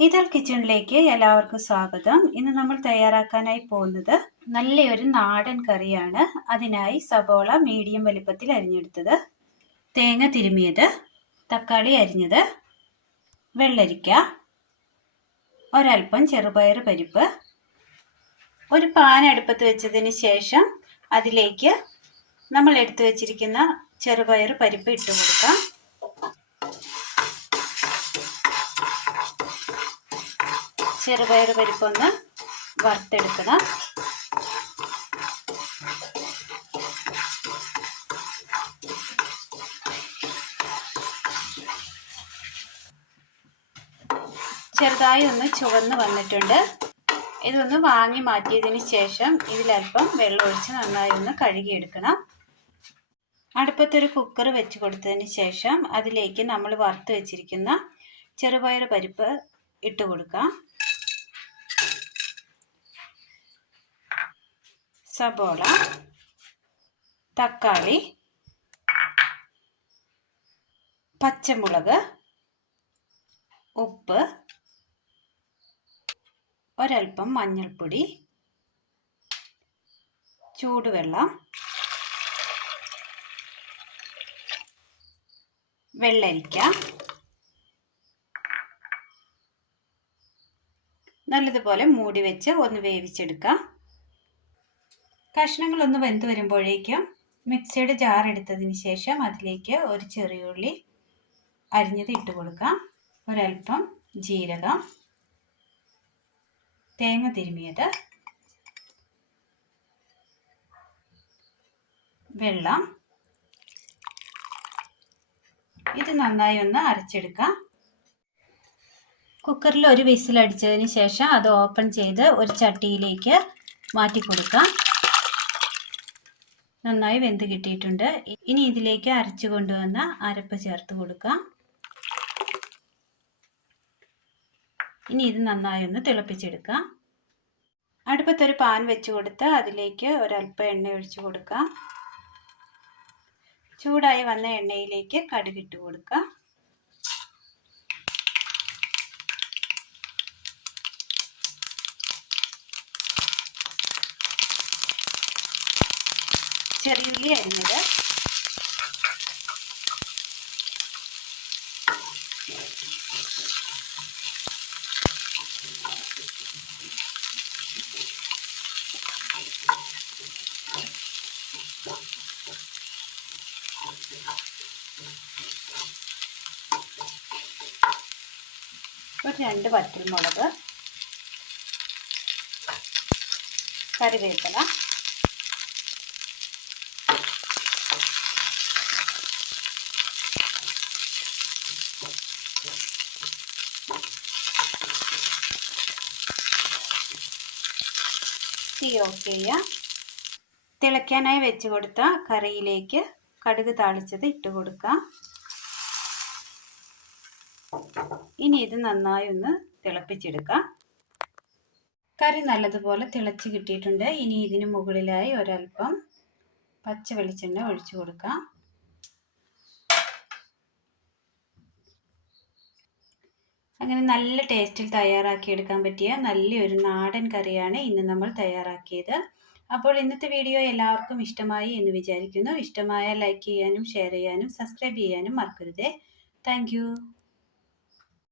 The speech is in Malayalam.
ഇതൾ കിച്ചണിലേക്ക് എല്ലാവർക്കും സ്വാഗതം. ഇന്ന് നമ്മൾ തയ്യാറാക്കാനായി പോകുന്നത് നല്ലൊരു നാടൻ കറിയാണ്. അതിനായി സബോള മീഡിയം വലിപ്പത്തിൽ അരിഞ്ഞെടുത്തത്, തേങ്ങ തിരുമിയത്, തക്കാളി അരിഞ്ഞത്, വെള്ളരിക്ക, ഒരൽപ്പം ചെറുപയർ പരിപ്പ്. ഒരു പാൻ അടുപ്പത്ത് വെച്ചതിന് ശേഷം അതിലേക്ക് നമ്മൾ എടുത്തു വെച്ചിരിക്കുന്ന ചെറുപയർ പരിപ്പ് ഇട്ട് കൊടുക്കാം. ചെറുപയർ പരിപ്പൊന്ന് വറുത്തെടുക്കണം. ചെറുതായി ഒന്ന് ചുവന്ന് വന്നിട്ടുണ്ട്. ഇതൊന്ന് വാങ്ങി മാറ്റിയതിന് ശേഷം ഇതിലൽപ്പം വെള്ളം ഒഴിച്ച് നന്നായി ഒന്ന് കഴുകിയെടുക്കണം. അടുപ്പത്തൊരു കുക്കർ വെച്ച് കൊടുത്തതിന് ശേഷം അതിലേക്ക് നമ്മൾ വറുത്ത് വെച്ചിരിക്കുന്ന ചെറുപയർ പരിപ്പ് ഇട്ട് കൊടുക്കാം. സബോള, തക്കാളി, പച്ചമുളക്, ഉപ്പ്, ഒരൽപ്പം മഞ്ഞൾപ്പൊടി, ചൂടുവെള്ളം, വെള്ളരിക്ക, നല്ലതുപോലെ മൂടി വെച്ച് ഒന്ന് വേവിച്ചെടുക്കാം. കഷ്ണങ്ങളൊന്ന് വെന്ത് വരുമ്പോഴേക്കും മിക്സിയുടെ ജാർ എടുത്തതിന് ശേഷം അതിലേക്ക് ഒരു ചെറിയ ഉള്ളി അരിഞ്ഞത് ഇട്ട് കൊടുക്കാം. ഒരൽപ്പം ജീരകം, തേങ്ങ തിരുമിയത്, വെള്ളം. ഇത് നന്നായി ഒന്ന് അരച്ചെടുക്കാം. കുക്കറിൽ ഒരു വിസിൽ അടിച്ചതിന് ശേഷം അത് ഓപ്പൺ ചെയ്ത് ഒരു ചട്ടിയിലേക്ക് മാറ്റി കൊടുക്കാം. നന്നായി വെന്ത് കിട്ടിയിട്ടുണ്ട്. ഇനി ഇതിലേക്ക് അരച്ചു കൊണ്ടുവന്ന അരപ്പ് ചേർത്ത് കൊടുക്കാം. ഇനി ഇത് നന്നായി ഒന്ന് തിളപ്പിച്ചെടുക്കാം. അടുപ്പത്തൊരു പാൻ വെച്ച് കൊടുത്ത് അതിലേക്ക് ഒരൽപ്പം എണ്ണ ഒഴിച്ചു കൊടുക്കാം. ചൂടായി വന്ന എണ്ണയിലേക്ക് കടുകിട്ട് കൊടുക്കാം. ചെറിയുള്ളി അരിഞ്ഞത്, ഒരു 2 വറ്റൽമുളക്, കറിവേപ്പില, തീ ഓഫ് ചെയ്യാം. തിളയ്ക്കാനായി വെച്ച് കൊടുത്ത കറിയിലേക്ക് കടുക് താളിച്ചത് ഇട്ട് കൊടുക്കാം. ഇനി ഇത് നന്നായി ഒന്ന് തിളപ്പിച്ചെടുക്കാം. കറി നല്ലതുപോലെ തിളച്ച് കിട്ടിയിട്ടുണ്ട്. ഇനി ഇതിന് മുകളിലായി ഒരൽപ്പം പച്ച വെളിച്ചെണ്ണ ഒഴിച്ചു കൊടുക്കാം. അങ്ങനെ നല്ല ടേസ്റ്റിൽ തയ്യാറാക്കിയെടുക്കാൻ പറ്റിയ നല്ലൊരു നാടൻ കറിയാണ് ഇന്ന് നമ്മൾ തയ്യാറാക്കിയത്. അപ്പോൾ ഇന്നത്തെ വീഡിയോ എല്ലാവർക്കും ഇഷ്ടമായി എന്ന് വിചാരിക്കുന്നു. ഇഷ്ടമായാൽ ലൈക്ക് ചെയ്യാനും ഷെയർ ചെയ്യാനും സബ്സ്ക്രൈബ് ചെയ്യാനും മറക്കരുതേ. താങ്ക്